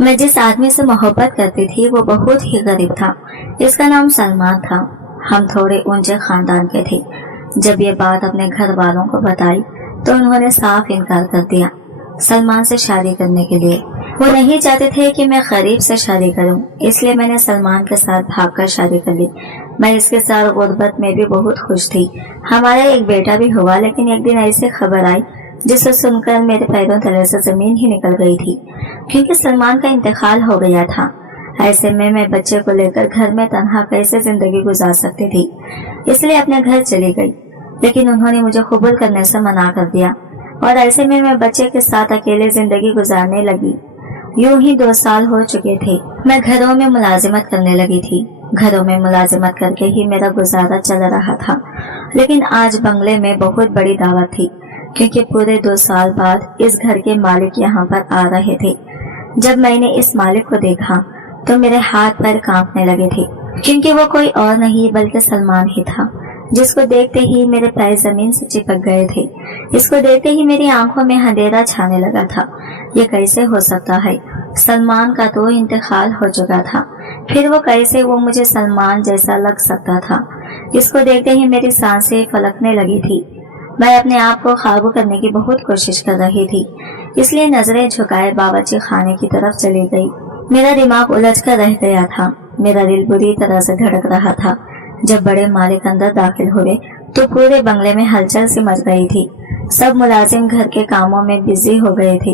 मैं जिस आदमी से मोहब्बत करती थी वो बहुत ही गरीब था। इसका नाम सलमान था। हम थोड़े ऊंचे खानदान के थे। जब ये बात अपने घर वालों को बताई तो उन्होंने साफ इनकार कर दिया सलमान से शादी करने के लिए। वो नहीं चाहते थे कि मैं गरीब से शादी करूं, इसलिए मैंने सलमान के साथ भागकर शादी कर ली। मैं इसके साथ गुर्बत में भी बहुत खुश थी। हमारा एक बेटा भी हुआ, लेकिन एक दिन ऐसी खबर आई जिसे सुनकर मेरे पैरों तले से जमीन ही निकल गई थी, क्योंकि सलमान का इंतकाल हो गया था। ऐसे में मैं बच्चे को लेकर घर में तन्हा कैसे जिंदगी गुजार सकती थी, इसलिए अपने घर चली गई। लेकिन उन्होंने मुझे कबूल करने से मना कर दिया और ऐसे में मैं बच्चे के साथ अकेले जिंदगी गुजारने लगी। यूं ही 2 साल हो चुके थे। मैं घरों में मुलाजिमत करने लगी थी। घरों में मुलाजिमत करके ही मेरा गुजारा चल रहा था। लेकिन आज बंगले में बहुत बड़ी दावत थी, क्योंकि पूरे 2 साल बाद इस घर के मालिक यहाँ पर आ रहे थे। जब मैंने इस मालिक को देखा तो मेरे हाथ पैर कांपने लगे थे, क्योंकि वो कोई और नहीं बल्कि सलमान ही था, जिसको देखते ही मेरे पैर जमीन से चिपक गए थे। इसको देखते ही मेरी आंखों में अंधेरा छाने लगा था। ये कैसे हो सकता है? सलमान का तो इंतकाल हो चुका था, फिर वो कैसे वो मुझे सलमान जैसा लग सकता था? इसको देखते ही मेरी सांसें फलकने लगी थी। मैं अपने आप को काबू करने की बहुत कोशिश कर रही थी, इसलिए नजरें झुकाए बावर्ची खाने की तरफ चली गई। मेरा दिमाग उलझ कर रह गया था। मेरा दिल बुरी तरह से धड़क रहा था। जब बड़े मालिक अंदर दाखिल हुए तो पूरे बंगले में हलचल सी मच गई थी। सब मुलाजिम घर के कामों में बिजी हो गए थे,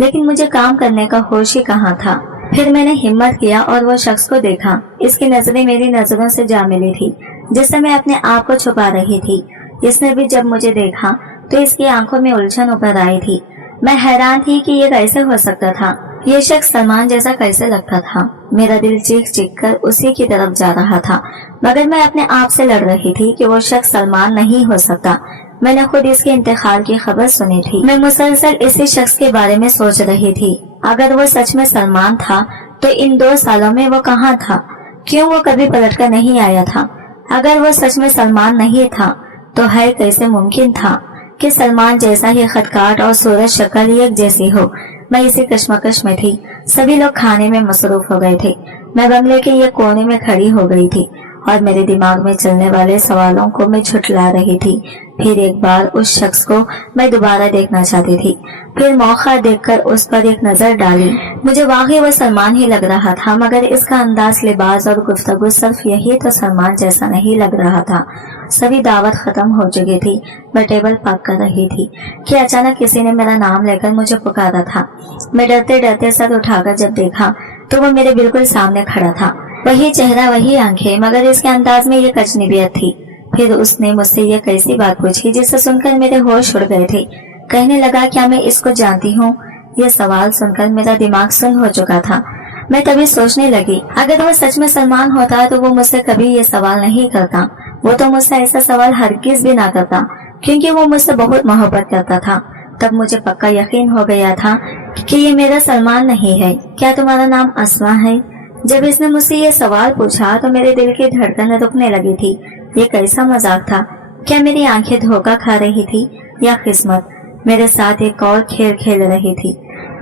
लेकिन मुझे काम करने का होश ही कहाँ था। फिर मैंने हिम्मत किया और वो शख्स को देखा। इसकी नजरें मेरी नजरों से जा मिली थी, जिससे मैं अपने आप को छुपा रही थी। इसने भी जब मुझे देखा तो इसकी आंखों में उलझन उभर आई थी। मैं हैरान थी कि ये कैसे हो सकता था। ये शख्स सलमान जैसा कैसे लगता था? मेरा दिल चीख चीख कर उसी की तरफ जा रहा था, मगर मैं अपने आप से लड़ रही थी कि वो शख्स सलमान नहीं हो सकता। मैंने खुद इसके इंतकाल की खबर सुनी थी। मैं मुसलसल इसी शख्स के बारे में सोच रही थी। अगर वो सच में सलमान था तो इन 2 सालों में वो कहाँ था? क्यों वो कभी पलट कर नहीं आया था? अगर वो सच में सलमान नहीं था तो है कैसे मुमकिन था कि सलमान जैसा ही खटकाट और सूरत शक्ल एक जैसी हो? मैं इसी कश्मकश में थी। सभी लोग खाने में मसरूफ हो गए थे। मैं बंगले के एक कोने में खड़ी हो गई थी और मेरे दिमाग में चलने वाले सवालों को मैं झुठला रही थी। फिर एक बार उस शख्स को मैं दोबारा देखना चाहती थी। फिर मौका देखकर उस पर एक नजर डाली। मुझे वाकई वो सलमान ही लग रहा था, मगर इसका अंदाज, लिबास और गुफ्तगू सिर्फ यही तो सलमान जैसा नहीं लग रहा था। सभी दावत खत्म हो चुकी थी। मैं टेबल पाक कर रही थी कि अचानक किसी ने मेरा नाम लेकर मुझे पुकारा था। मैं डरते डरते सर उठाकर जब देखा तो वो मेरे बिल्कुल सामने खड़ा था। वही चेहरा, वही आंखें, मगर इसके अंदाज में ये अजनबियत थी। फिर उसने मुझसे ये कैसी बात पूछी जिसे सुनकर मेरे होश उड़ गए थे। कहने लगा, क्या मैं इसको जानती हूँ? ये सवाल सुनकर मेरा दिमाग सुन्न हो चुका था। मैं तभी सोचने लगी, अगर वो सच में सलमान होता तो वो मुझसे कभी ये सवाल नहीं करता। वो तो मुझसे ऐसा सवाल हरगिज भी ना करता, क्योंकि वो मुझसे बहुत मोहब्बत करता था। तब मुझे पक्का यकीन हो गया था कि ये मेरा सलमान नहीं है। क्या तुम्हारा नाम अस्मा है? जब इसने मुझसे ये सवाल पूछा तो मेरे दिल की धड़कन रुकने लगी थी। ये कैसा मजाक था? क्या मेरी आंखें धोखा खा रही थी या किस्मत मेरे साथ एक और खेल खेल रही थी?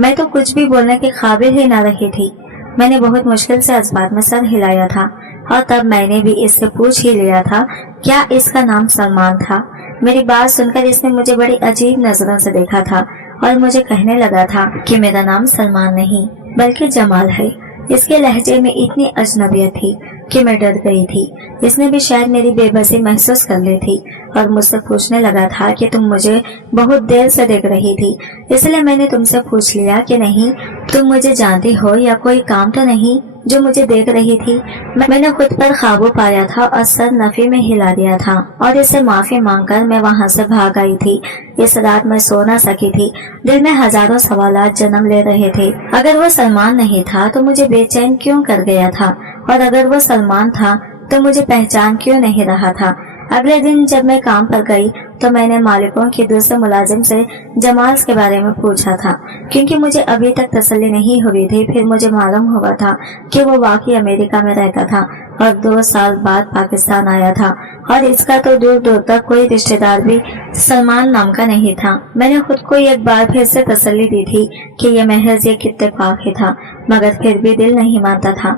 मैं तो कुछ भी बोलने के काबिल ही ना रही थी। मैंने बहुत मुश्किल से इस बात में सर हिलाया था और तब मैंने भी इससे पूछ ही लिया था, क्या इसका नाम सलमान था? मेरी बात सुनकर इसने मुझे बड़ी अजीब नजरों से देखा था और मुझे कहने लगा था कि मेरा नाम सलमान नहीं बल्कि जमाल है। इसके लहजे में इतनी अजनबियत थी कि मैं डर गई थी। इसने भी शायद मेरी बेबसी महसूस कर ली थी और मुझसे पूछने लगा था कि तुम मुझे बहुत देर से देख रही थी, इसलिए मैंने तुमसे पूछ लिया कि नहीं तुम मुझे जानती हो या कोई काम तो नहीं जो मुझे देख रही थी। मैंने खुद पर काबू पाया था और सर नफी में हिला दिया था और इससे माफी मांगकर मैं वहां से भाग आई थी। इस रात मैं सो ना सकी थी। दिल में हजारों सवालात जन्म ले रहे थे। अगर वो सलमान नहीं था तो मुझे बेचैन क्यों कर गया था, और अगर वो सलमान था तो मुझे पहचान क्यों नहीं रहा था? अगले दिन जब मैं काम पर गई तो मैंने मालिकों के दूसरे मुलाजिम से जमाल के बारे में पूछा था, क्योंकि मुझे अभी तक तसल्ली नहीं हुई थी। फिर मुझे मालूम हुआ था कि वो वाकई अमेरिका में रहता था और 2 साल बाद पाकिस्तान आया था, और इसका तो दूर दूर तक कोई रिश्तेदार भी सलमान नाम का नहीं था। मैंने खुद को एक बार फिर से तसल्ली दी थी कि ये महज एक इत्तेफाक ही था, मगर फिर भी दिल नहीं मानता था।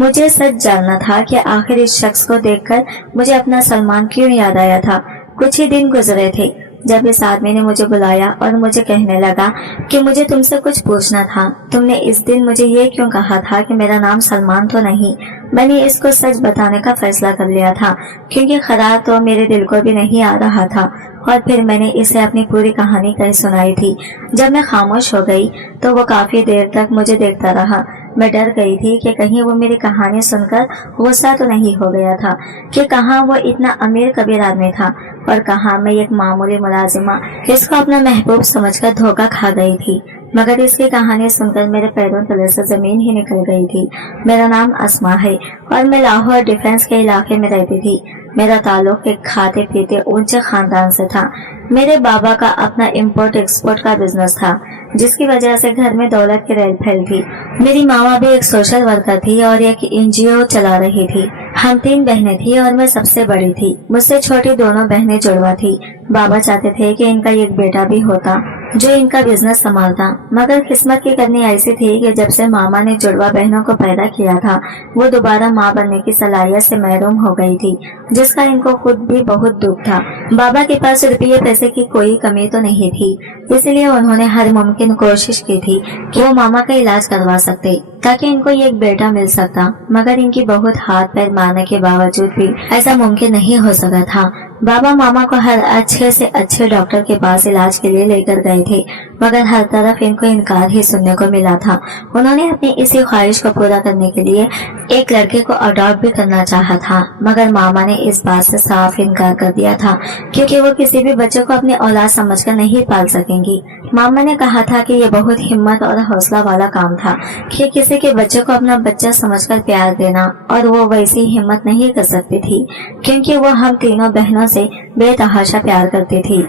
मुझे सच जानना था कि आखिर इस शख्स को देखकर मुझे अपना सलमान क्यों याद आया था। कुछ ही दिन गुजरे थे जब इस आदमी ने मुझे बुलाया और मुझे कहने लगा कि मुझे तुमसे कुछ पूछना था। तुमने इस दिन मुझे ये क्यों कहा था कि मेरा नाम सलमान तो नहीं? मैंने इसको सच बताने का फैसला कर लिया था, क्योंकि खरार तो मेरे दिल को भी नहीं आ रहा था। और फिर मैंने इसे अपनी पूरी कहानी कह सुनाई थी। जब मैं खामोश हो गई तो वो काफी देर तक मुझे देखता रहा। मैं डर गई थी कि कहीं वो मेरी कहानी सुनकर गुस्सा तो नहीं हो गया था कि कहाँ वो इतना अमीर कबीर आदमी था और कहाँ मैं एक मामूली मुलाजिमा इसको अपना महबूब समझकर धोखा खा गई थी। मगर इसकी कहानी सुनकर मेरे पैरों तले से जमीन ही निकल गई थी। मेरा नाम अस्मा है और मैं लाहौर डिफेंस के इलाके में रहती थी। मेरा ताल्लुक एक खाते पीते ऊंचे खानदान से था। मेरे बाबा का अपना इंपोर्ट एक्सपोर्ट का बिजनेस था, जिसकी वजह से घर में दौलत की रेल फैल थी। मेरी मामा भी एक सोशल वर्कर थी और एक एनजीओ चला रही थी। हम 3 बहनें थी और मैं सबसे बड़ी थी। मुझसे छोटी दोनों बहनें जुड़वा थी। बाबा चाहते थे कि इनका एक बेटा भी होता जो इनका बिजनेस संभालता, मगर किस्मत की करनी ऐसी थी कि जब से मामा ने जुड़वा बहनों को पैदा किया था, वो दोबारा माँ बनने की सलाहियत से महरूम हो गई थी, जिसका इनको खुद भी बहुत दुख था। बाबा के पास रुपये पैसे की कोई कमी तो नहीं थी, इसलिए उन्होंने हर मुमकिन कोशिश की थी कि वो मामा का इलाज करवा सकते ताकि इनको एक बेटा मिल सकता, मगर इनकी बहुत हाथ पैर मारने के बावजूद भी ऐसा मुमकिन नहीं हो सका था। बाबा मामा को हर अच्छे से अच्छे डॉक्टर के पास इलाज के लिए लेकर गए थे, मगर हर तरफ इनको इनकार ही सुनने को मिला था। उन्होंने अपनी इसी ख्वाहिश को पूरा करने के लिए एक लड़के को अडॉप्ट भी करना चाहा था, मगर मामा ने इस बात से साफ इनकार कर दिया था, क्योंकि वो किसी भी बच्चे को अपनी औलाद समझकर नहीं पाल सकेंगी। मामा ने कहा था कि यह बहुत हिम्मत और हौसला वाला काम था कि किसी के बच्चे को अपना बच्चा समझकर प्यार देना, और वो वैसी हिम्मत नहीं कर सकती थी, क्योंकि वो हम तीनों बहनों से बेतहाशा प्यार करती थी।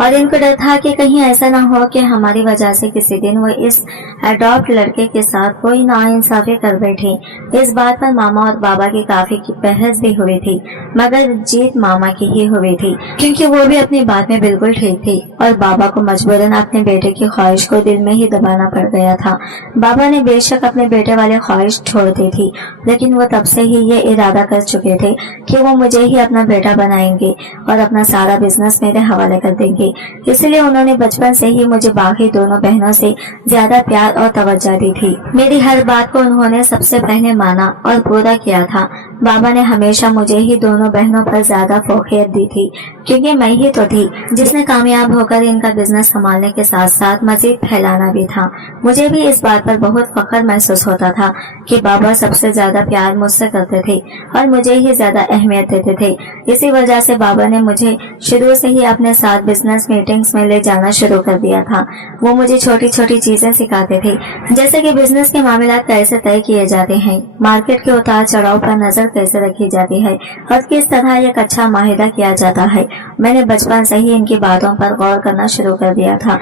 और इनको डर था कि कहीं ऐसा ना हो कि हमारी वजह से किसी दिन वो इस अडॉप्ट लड़के के साथ कोई नाइंसाफी कर बैठे। इस बात पर मामा और बाबा की काफी बहस भी हुई थी, मगर जीत मामा की ही हुई थी, क्योंकि वो भी अपनी बात में बिल्कुल ठीक थी और बाबा को मजबूरन अपने बेटे की ख्वाहिश को दिल में ही दबाना पड़ गया था। बाबा ने बेशक अपने बेटे वाली ख्वाहिश छोड़ दी थी, लेकिन वो तब से ही ये इरादा कर चुके थे कि वो मुझे ही अपना बेटा बनाएंगे और अपना सारा बिजनेस मेरे हवाले कर देंगे। इसलिए उन्होंने बचपन से ही मुझे बाकी दोनों बहनों से ज्यादा प्यार और तवज्जो दी थी। मेरी हर बात को उन्होंने सबसे पहले माना और पूरा किया था। बाबा ने हमेशा मुझे ही दोनों बहनों पर ज्यादा फोकियत दी थी, क्योंकि मैं ही तो थी जिसने कामयाब होकर इनका बिजनेस संभालने के साथ साथ मजीद फैलाना भी था। मुझे भी इस बात पर बहुत फख्र महसूस होता था कि बाबा सबसे ज्यादा प्यार मुझसे करते थे और मुझे ही ज्यादा अहमियत देते थे। इसी वजह से बाबा ने मुझे शुरू से ही अपने साथ बिजनेस मीटिंग्स में ले जाना शुरू कर दिया था। वो मुझे छोटी छोटी चीजें सिखाते थे, जैसे कि बिजनेस के मामला कैसे तय किए जाते हैं, मार्केट के उतार चढ़ाव पर नजर कैसे रखी जाती है और किस तरह एक अच्छा माहिदा किया जाता है। मैंने बचपन से ही इनकी बातों पर गौर करना शुरू कर दिया था,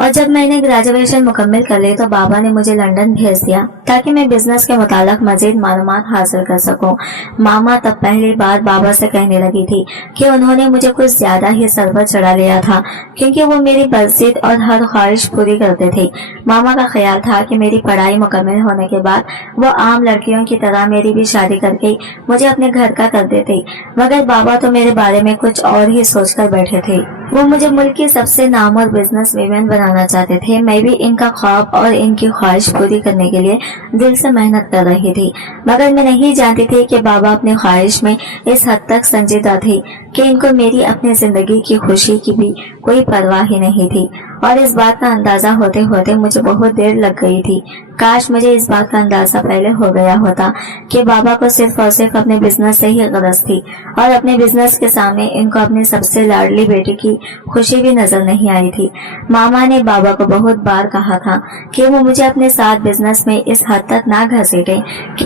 और जब मैंने ग्रेजुएशन मुकम्मल कर ली तो बाबा ने मुझे लंदन भेज दिया ताकि मैं बिजनेस के मुतालिक मजीद मालूमात हासिल कर सकूं। मामा तब पहली बार बाबा से कहने लगी थी कि उन्होंने मुझे कुछ ज्यादा ही सर पर चढ़ा लिया था, क्योंकि वो मेरी बर्जिद और हर ख्वाहिश पूरी करते थे। मामा का ख्याल था कि मेरी पढ़ाई मुकम्मल होने के बाद वो आम लड़कियों की तरह मेरी भी शादी करके मुझे अपने घर का कर देते, मगर बाबा तो मेरे बारे में कुछ और ही सोच कर बैठे थे। वो मुझे मुल्क की सबसे नामवर बिजनेस वीमेन बनाना चाहते थे। मैं भी इनका ख्वाब और इनकी ख्वाहिश पूरी करने के लिए दिल से मेहनत कर रही थी, मगर मैं नहीं जानती थी कि बाबा अपनी ख्वाहिश में इस हद तक संजीदा थे कि इनको मेरी अपनी जिंदगी की खुशी की भी कोई परवाह ही नहीं थी। और इस बात का अंदाजा होते होते मुझे बहुत देर लग गई थी। काश मुझे इस बात का अंदाजा पहले हो गया होता कि बाबा को सिर्फ और सिर्फ अपने बिजनेस से ही गरज थी और अपने बिजनेस के सामने इनको अपनी सबसे लाडली बेटी की खुशी भी नजर नहीं आई थी। मामा ने बाबा को बहुत बार कहा था कि वो मुझे अपने साथ बिजनेस में इस हद तक ना घसीटे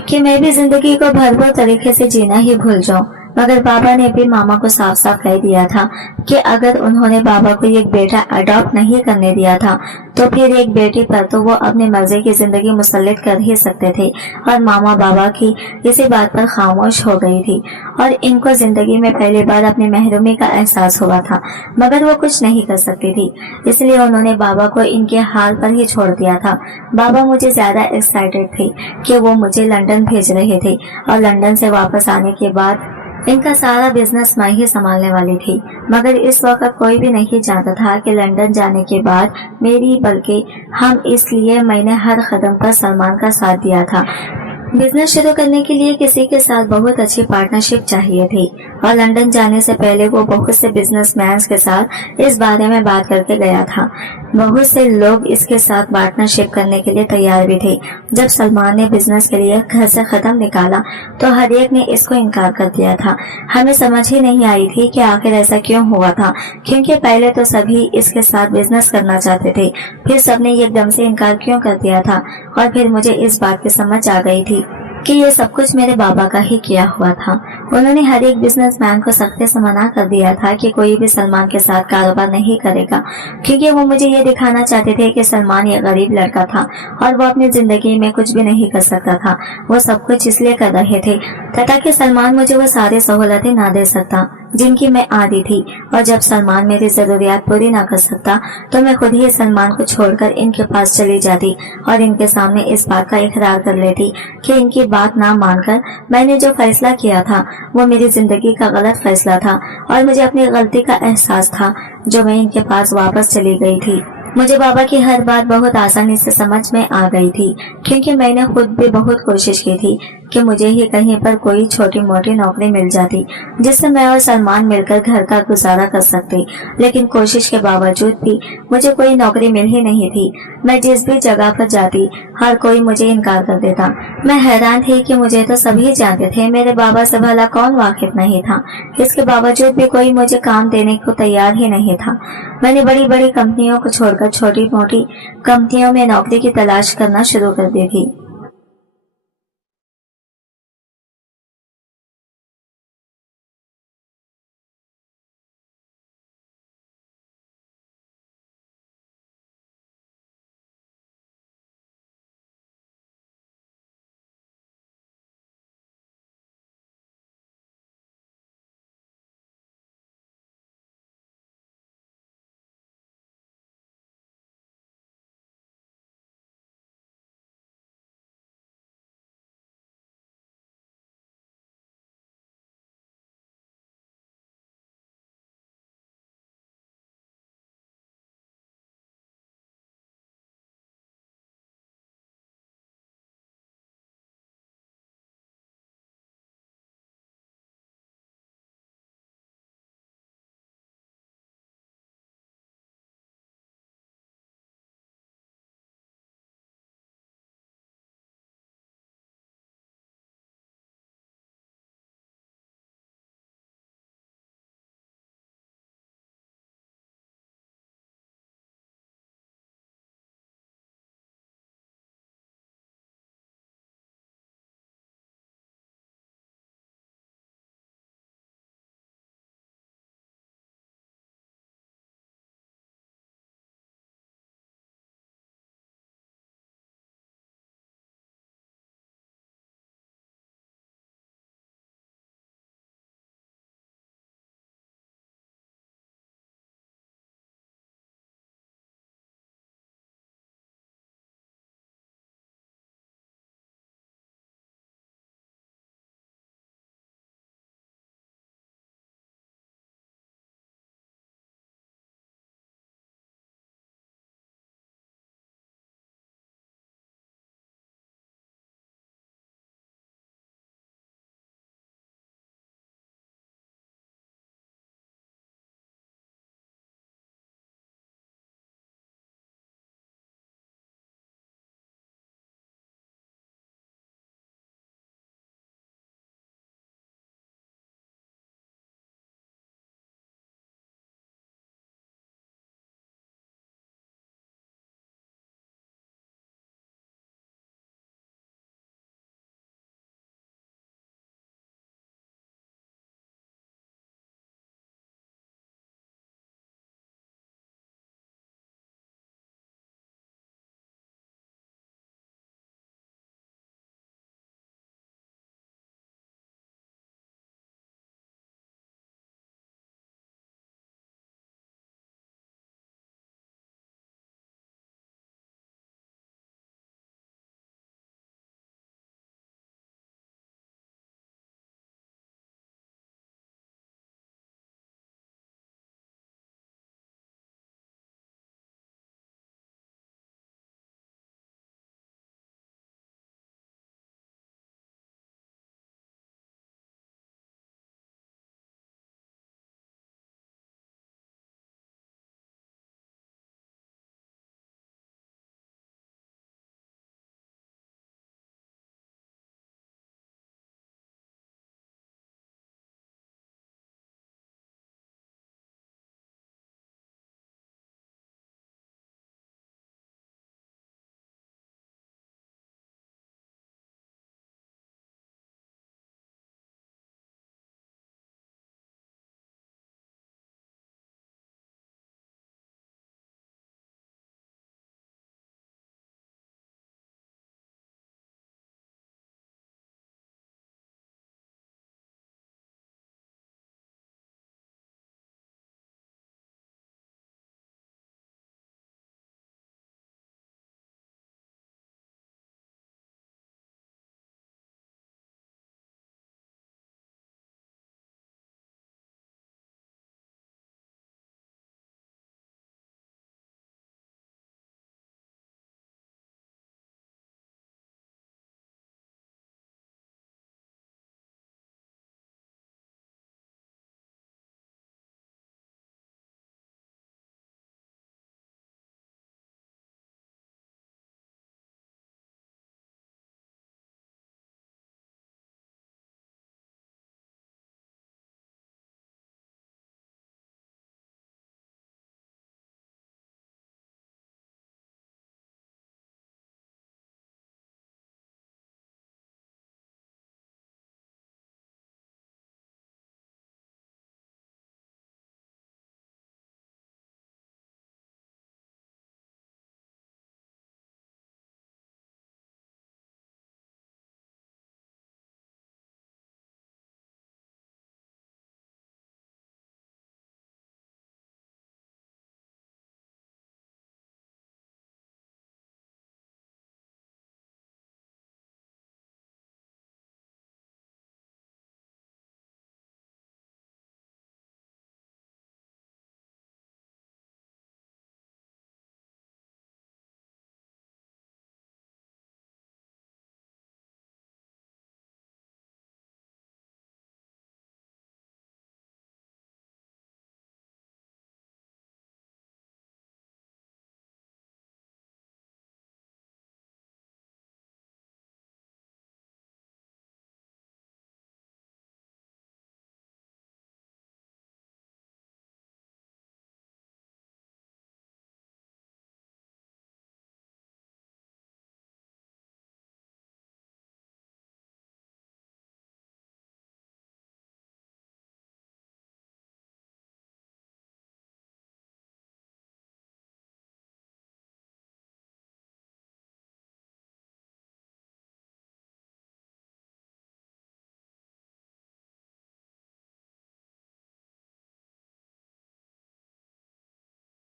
कि मैं भी जिंदगी को भरपूर तरीके से जीना ही भूल जाऊं। मगर बाबा ने भी मामा को साफ साफ कह दिया था कि अगर उन्होंने बाबा को एक बेटा अडॉप्ट नहीं करने दिया था तो फिर एक बेटी पर तो वो अपनी मर्जी की जिंदगी मुसल्लित कर ही सकते थे। और मामा बाबा की इसी बात पर खामोश हो गई थी और इनको जिंदगी में पहली बार अपनी महरूमी का एहसास हुआ था, मगर वो कुछ नहीं कर सकती थी, इसलिए उन्होंने बाबा को इनके हाल पर ही छोड़ दिया था। बाबा मुझे ज्यादा एक्साइटेड थे कि वो मुझे लंदन भेज रहे थे और लंदन से वापस आने के बाद इनका सारा बिजनेस मैं ही संभालने वाली थी। मगर इस वक्त कोई भी नहीं जानता था कि लंदन जाने के बाद मेरी बल्कि हम, इसलिए मैंने हर कदम पर सलमान का साथ दिया था। बिजनेस शुरू करने के लिए किसी के साथ बहुत अच्छी पार्टनरशिप चाहिए थी और लंदन जाने से पहले वो बहुत से बिजनेसमैन के साथ इस बारे में बात करके गया था। बहुत से लोग इसके साथ पार्टनरशिप करने के लिए तैयार भी थे। जब सलमान ने बिजनेस के लिए घर से कदम निकाला तो हर एक ने इसको इनकार कर दिया था। हमें समझ ही नहीं आई थी कि आखिर ऐसा क्यों हुआ था, क्योंकि पहले तो सभी इसके साथ बिजनेस करना चाहते थे, फिर सबने एकदम से इनकार क्यों कर दिया था। और फिर मुझे इस बात की समझ आ गई थी कि ये सब कुछ मेरे बाबा का ही किया हुआ था। उन्होंने हर एक बिजनेसमैन को सख्ती से मना कर दिया था कि कोई भी सलमान के साथ कारोबार नहीं करेगा, क्योंकि वो मुझे ये दिखाना चाहते थे कि सलमान ये गरीब लड़का था और वो अपनी जिंदगी में कुछ भी नहीं कर सकता था। वो सब कुछ इसलिए कर रहे थे ताकि सलमान मुझे वो सारी सहूलतें ना दे सकता जिनकी मैं आदी थी, और जब सलमान मेरी जरूरियात पूरी ना कर सकता तो मैं खुद ही सलमान को छोड़कर इनके पास चली जाती और इनके सामने इस बात का इकरार कर लेती कि इनकी बात ना मानकर मैंने जो फैसला किया था वो मेरी जिंदगी का गलत फैसला था और मुझे अपनी गलती का एहसास था जो मैं इनके पास वापस चली गई थी। मुझे बाबा की हर बात बहुत आसानी से समझ में आ गई थी, क्योंकि मैंने खुद भी बहुत कोशिश की थी कि मुझे ही कहीं पर कोई छोटी मोटी नौकरी मिल जाती जिससे मैं और सलमान मिलकर घर का गुजारा कर सकते, लेकिन कोशिश के बावजूद भी मुझे कोई नौकरी मिल ही नहीं थी। मैं जिस भी जगह पर जाती हर कोई मुझे इनकार कर देता। मैं हैरान थी कि मुझे तो सभी जानते थे, मेरे बाबा से भला कौन वाकिफ नहीं था। इसके बावजूद भी कोई मुझे काम देने को तैयार ही नहीं था। मैंने बड़ी बड़ी कंपनियों को छोड़कर छोटी मोटी कंपनियों में नौकरी की तलाश करना शुरू कर दी थी।